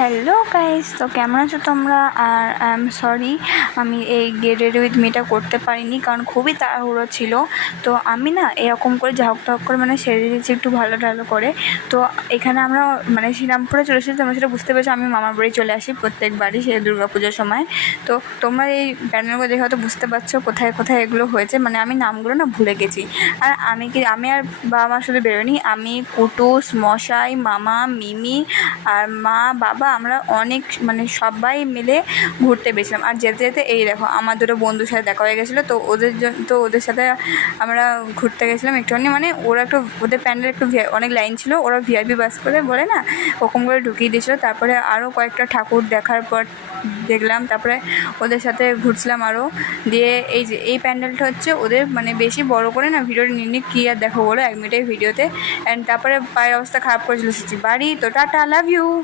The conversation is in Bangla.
হ্যালো গাইস, তো কেমন আছো তোমরা? আর আই এম সরি, আমি এই গেট রেডি উইথ মিটা করতে পারিনি, কারণ খুবই তাড়াহুড়ো ছিল। তো আমি না এরকম করে ঝাঁক টাক করে সেরে দিয়েছি একটু ভালো ভালো করে। তো এখানে আমরা শ্রীরামপুরে চলে এসেছি, তোমরা সেটা বুঝতে পেরেছো। আমি মামার বাড়ি চলে আসি প্রত্যেকবারই সেই দুর্গাপুজোর সময়। তো তোমরা এই প্যান্ডেলগুলো দেখে হয়তো বুঝতে পারছো কোথায় কোথায় এগুলো হয়েছে। আমি নামগুলো না ভুলে গেছি। আর আমি আর বাবা মা শুধু বেরোনি, আমি কুটুস, মশাই, মামা, মিমি আর মা, বাবা, আমরা অনেক সবাই মিলে ঘুরতে বেছিলাম। আর যেতে যেতে এই দেখো আমার দুটো বন্ধুর সাথে দেখা হয়ে গেছিলো। তো ওদের সাথে আমরা ঘুরতে গেছিলাম একটুখানি। ওরা একটু ওদের প্যান্ডেল একটু অনেক লাইন ছিল, ওরা ভিআইপি বাস করে বলে না, ওরকম করে ঢুকিয়ে দিয়েছিলো। তারপরে আরও কয়েকটা ঠাকুর দেখার পর দেখলাম, তারপরে ওদের সাথে ঘুরছিলাম আরও। দিয়ে এই যে এই প্যান্ডেলটা হচ্ছে ওদের বেশি বড় করে না ভিডিওটা নিয়ে কী আর দেখো বলো 1 মিনিটের ভিডিওতে। অ্যান্ড তারপরে পায়ের অবস্থা খারাপ করেছিল এসেছি বাড়ি। তো টাটা, লাভ ইউ।